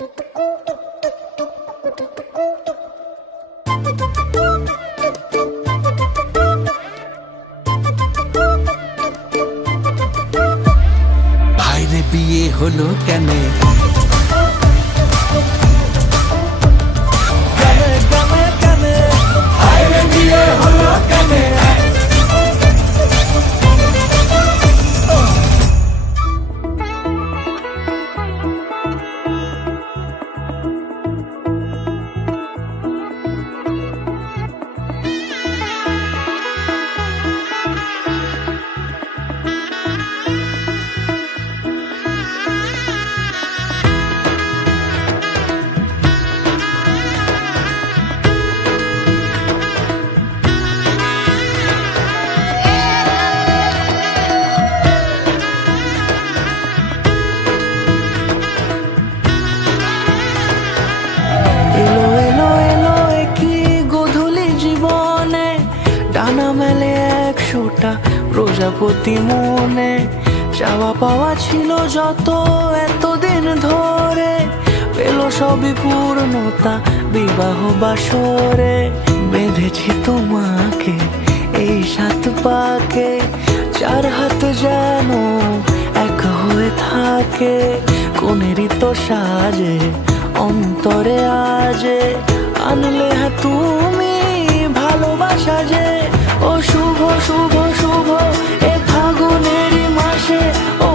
ভাইরে বিয়ে হলো কেন? ভাইরে বিয়ে হলো কেন? এলো এলো এলো কি গোধূলি জীবনে, ডানা মেলে 100টা প্রজাপতি মনে। চাওয়া পাওয়া ছিল যত এতদিন ধরে, পেল সবই পূর্ণতা বিবাহ বাসরে। বেঁধেছি তোমাকে এই 7 পাকে, 4 হাত যেন এক হয়ে থাকে। কোনেরই তো সাজে অন্তরে আজে, আনলে হ্যাঁ তুমি ভালোবাসা যে। ও শুভ শুভ শুভ এ ফাগুনেরই মাসে, ও